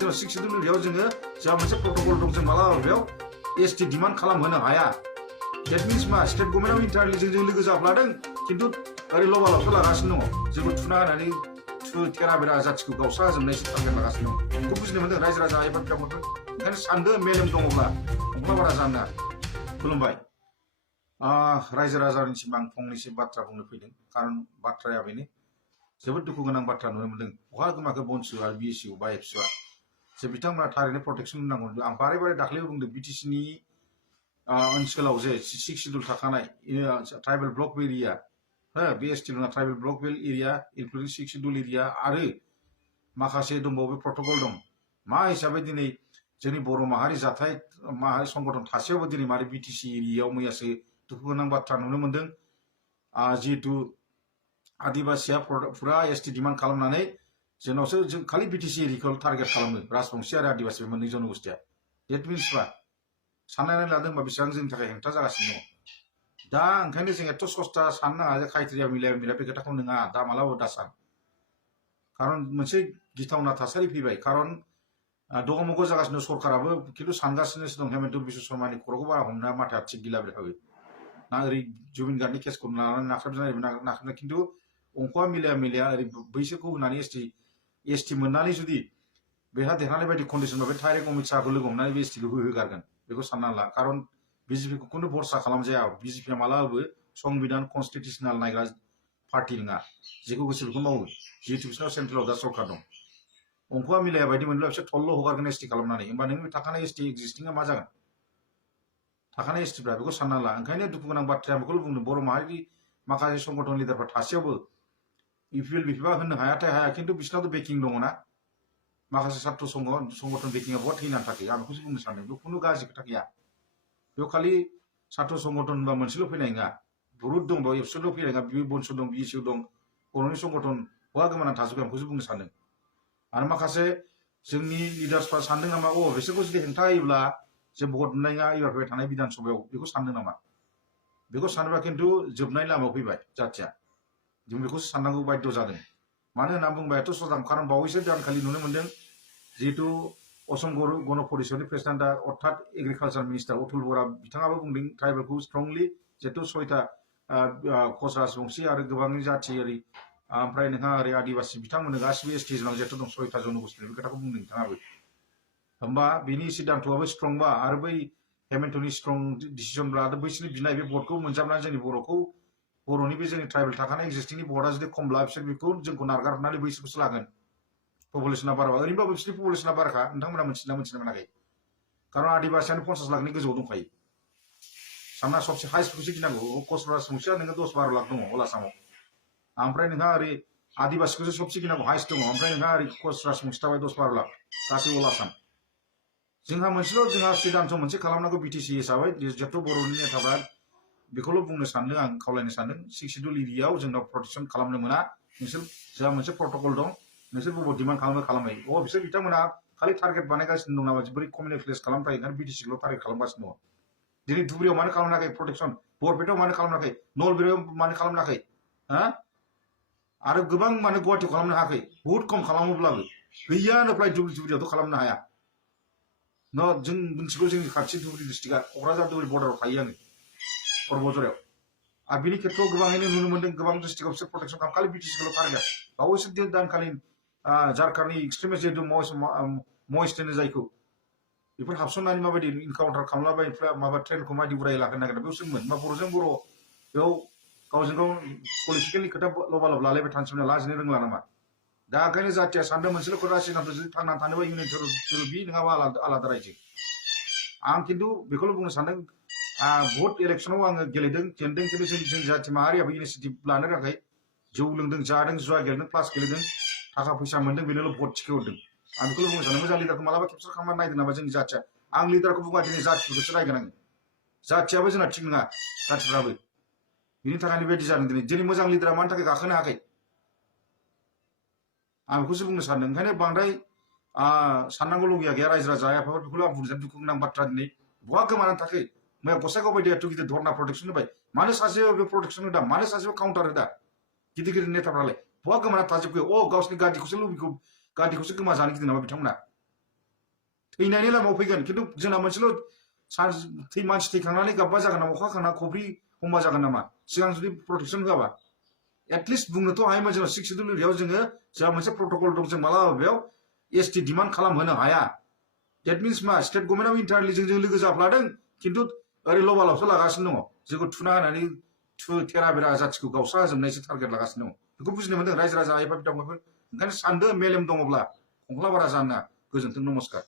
जों 6 शिड्यूलयाव जोङो जा मोनसे प्रटोकल दं जों मालाबा बेयाव एसटी डिमान्ड खालामहोनो हाया that means मा स्टेट गभर्नमेन्टआव इन्टारनेलि जों लोगो जाफ्लादों खिन्थु ओरै लबालावसो लागासिनो दङ जेबो थुना होनानै थेरा बेरा जाथिखौ गावस्रा होजोबनायसो टारगेट लागासिनो दं बेखौ बुजिनो मोनदों रायजो राजा एबा बिथांमोनखौ ओंखायनो सानदो मेलेम दङब्ला अब्ला बारा जानो खुलुमबाय रायजो राजानिसिम आं फंनैसो बाथ्रा बुंनो फैदों खारन बाथ्राया बेनो जोबोद दुखु गोनां बाथ्रा नुनो मोनदों बहा गोमाखो बनसु आरो बिएसइउ बा एफसुआ जे बिथांमोना थारैनो प्रटेक्सन होनांगौ आं बारे बारे दाख्लैबो बुंदों बिटिसिनि ओनसोलाव जे 6 शिड्यूल थाखानाय ट्राइबेल ब्लक एरिया BST नङा tribal block area including 6 schedule area आरो माखासे दंबावो प्रटोकल दं मा हिसाबै दिनै जोंनि बर' माहारि जाथाय माहारि संगठन थासेयावबो दिनै मारै बिटिसि एरियायाव मैयासो दुखु गोनां बाथ्रा नुनो मोनदों जिहेतु आदिबासिया फुरा एसटी डिमान्ड खालामनानै जोंनावसो जों खालि बिटिसि एरियाखौ टारगेट खालामो राजबंशी आरो आदिबासि मोननै जनगोष्ठिया डेट मिन्स मा साननानै लादों होनबा बेसेबां जोंनि थाखाय हेंथा जागासिनो दं दा ओंखायनो जों एथ' सस्ता साननो नाङा जे क्राइटेरिया मिलाया बे खोथाखौ नङा दा मालाबाबो दा सान खारन मोनसे गिथावना थासारि फैबाय खारन दगमग जागासिनो सरकाराबो खिन्थु सानगासिनोसो दं हेमन्त बिश्व शर्मानि खर'खौ बारा हमना माथाया थिग गैला बेहाबो ना ओरै जुबिन गार्डनि केसखौ लानानै नाख्रेबनाय खिन्थु अंकआ मिलाया ओरै बैसोरखौ होनानै एसटी मोननानै जुदि बेहा देरहानाय बायदि कन्डिशनाव बे डाइरेक्ट अमित शाहखौ लोगो हमनानै बे एसटीखौ होगारगोन बेखौ सानना ला खारन बिजेपिखौ खुनु भरसा खालामजाया बिजेपिया मालाबाबो संबिधान कन्स्टिटिउसनाल नायग्रा पार्टी नङा जेखौ गोसो बेखौ मावो जिहेतु बिसोरनाव सेन्ट्रेलाव दा सरकार दं अंकआ मिलाया बायदि मोनब्ला बिसोर थल्ल' हगारगोन एसटी खालामनानै होमबा नों थाखानाय एसटी एक्जिस्टिंआ मा जागोन थाखानाय एसटीफ्रा बेखौ सानना ला ओंखायनो दुखु गोनां बाथ्राया बेखौ बुंदों बर' माहारिनि माखासे संगठन लिडारफ्रा थासेयावबो इउपिएल बिफा होननो हायाथाय हाया खिन्थु बिसोरनावथ' बेकिं दङ ना माखासे छात्र संगठन बेकिंआ बहुत थैनानै थाखो आं बेखौसो बुंनो सानदों बेयाव खुनु गाज्रि खोथा गैया बेयाव खालि छात्र संगठन होनबा मोनसेल' फैनाय नङा बहुत दं बेयाव एबसुल' फैनाय नङा बनसु दं बिएसइउ दं बर'नि संगठन बहा गोमानानै थाजोबो आं बेखौसो बुंनो सानदों आरो माखासे जोंनि लिडार्सफ्रा सानदों नामा बिसोरखौ जुदि हेंथा होयोब्ला जे भट मोननाया एबार फैबाय थानाय बिधान सभायाव बेखौ सानदों नामा बेखौ सानोबा खिन्थु जोबनाय लामायाव फैबाय जाथिया जों बेखौसो साननांगौ बाध्य जादों मानो होनना बुंबा एथ' सजां खारन बावैसो दानखालि नुनो मोनदों जिहेतु असम गण परिषदनि प्रेसिडेन्टआ अर्थात एग्रिकालचार मिनिस्टार अतुल बरा बिथाङाबो बुंदों ट्राइबेलखौ स्ट्रंलि जिहेतु 6टा कच राजबंशी आरो गोबां जाथि ओरै ओमफ्राय नोंहा ओरै आदिबासि बिथांमोननो गासिबो एसटी जोंनाव जिहेतु दं 6टा जनगोष्ठि बे खोथाखौ बुंदों बिथाङाबो होमबा बिनि सिद्धान्तआबो स्ट्रंबा आरो बै हेमन्तनि स्ट्रं डिसिजनब्ला आरो बैसोरनि बिनाय बे भटखौ मोनजाबनानै जोंनि बर'नि बे जोंनि ट्राइबेल थाखानाय एक्जिस्टिंनि भटआ जुदि खमब्ला बिसोर बेखौ जोंखौ नारगारनानै बैसोरखौसो लागोन पपुलेसना बाराबा ओरैनोबाबो बिसोरनि पपुलेसना बाराखा नोंथांमोना मोनथिना मोनाखै खारन आदिबासियानो 50 लाखनि गोजौआव दंखायो सामना सबसे हाइस्टखौसो गिनांगौ कच राजबंशीया नोङो 10-12 लाख दङ अल आसामाव ओमफ्राय नोंहा ओरै आदिबासिखौसो सबसे गिनांगौ हाइस्ट दङ ओमफ्राय नोंहा ओरै कच राजबंशी थाबाय 10-12 लाख गासै अल आसाम जोंहा मोनसेल' जोंहा सिद्धान्त मोनसे खालामनांगौ बिटिसि हिसाबै जिहेतु बर'नि नेताफ्रा बेखौल' बुंनो सानदों आं खावलायनो सानदों 6 शिड्यूल एरियायाव जोंनाव प्रटेक्शन खालामनो मोना नोंसोर जोंहा मोनसे प्रटोकल दं नोंसोर बबाव डिमान्ड खालामो बिसोर बिथांमोना खालि टारगेट बानायगासिनो दं नामा बोरै कमिउनिकेट खालामथाय ओंखायनो बिटिसिखौल' टारगेट खालामगासिनो दङ दिनै धुबुरियाव मानो खालामनाखै प्रटेक्शन बरपेटायाव मानो खालामनाखै नलबारियाव मानो खालामनाखै आरो गोबां मानो गुवाहाटियाव खालामनो हायाखै बहुत खम खालामोब्लाबो गैयानो फ्राय धुबुरियावथ' खालामनो हाया जों मोनथिगौ जोंनि खाथि धुबुरि डिस्ट्रिक्टआ क'क्राझार धुबुरि बर्डाराव थायो आङो परबजरायाव आरो बिनि खेत्रआव गोबाङैनो नुनो मोनदों गोबां डिस्ट्रिक्टआव बिसोर प्रटेक्शन खालाम खालि बिटिसिखौल' टारगेट बावैसो दानखालि झारखन्डनि एक्सट्रिमिस्ट जिहेतु महेश होनो जायखौ बेफोर हाबसननानै माबायदि इनकाउन्टार खालामलाबाय माबा ट्रेनखौ माबायदि उराय लाखिनो नागिरदों बेयावसोमोन मा बर'जों बर' बेयाव गावजों गाव पलिटिकेलनि खोथा लबालब लालायबाय थानोसै लाजिनो रोंला नामा दा ओंखायनो जाथिया सानदों मोनसेल' खोथा सिद्धान्त जुदि थांनानै थानोबा इउनियन टेरिटरि नङाबा आलादा रायजो आं खिन्थु बेखौल' बुंनो सानदों भट इलेक्सनाव आङो गेलेदों जेनदों खिन्थु जों जाथि माहारियाबो इनिसियेटिभ लानो थाखाय जौ लोंदों जादों जुवा गेलेदों प्लास गेलेदों थाखा फैसा मोनदों बेनोल' भट थिखोहरदों आं बेखौल' बुंनो सानो मोजां लिडारखौ मालाबा केपचार खालामनानै नायदों नामा जोंनि जाथिया आं लिडारखौ बुङा दिनै जाथिफोरखौसो रायगोन आङो जाथियाबो जोंना थिग नङा जाथिफ्राबो बिनि थाखायनो बेबायदि जादों दिनै मोजां लिडारा मानि थाखाय गाखोनो हायाखै आं बेखौसो बुंनो सानदों ओंखायनो बांद्राय साननांगौ लगिया गैया रायजो राजा आफाफोर बेखौल' आं बुंनो सानो दुखु गोनां बाथ्रा दिनै बहा गोमानानै थाखै मैया गसाइगाव बायदि एथ' गिदिर धरना प्रटेक्शन होबाय मानो सासेबो बे प्रटेक्शन होदा मानो सासेबो काउन्टार होदा गिदिर गिदिर नेताफ्रालाय बहा गोमानानै थाजोबखो गावसिनि गादिखौसो गोमा जानो गिदिं नामा बिथांमोना थैनायनि लामायाव फैगोन खिन्थु जोंना मोनसेल' मानसि थैखांनानै गाब्बा जागोन नामा अखा हाखांना खफ्रि हमबा जागोन नामा सिगां जुदि प्रटेक्सन होआबा एटलिस्ट बुंनोथ' हायोमोन जोंनाव 6 शिड्युल एरियायाव जोंहा मोनसे प्रट'कल दं जों मालाबा बेयाव एसटि डिमान्ड खालामहोनो हाया डेट मिन्स मा स्टेट गभर्नमेन्टआव इन्टारनलि जों लोगो जाफ्लादों खिन्थु ओरै लबालावसो लागासिनो दङ जोंखौ थुना होनानै थेरा बेरा जाथिखौ गावस्रा होजोबनायसो टारगेट लागासिनो दङ बेखौ बुजिनो मोनदों रायजो राजा आइफा बिदाफोर ओंखायनो सानदो मेलेम दङब्ला खंख्ला बारा जानो गोजोन्थों नमस्कार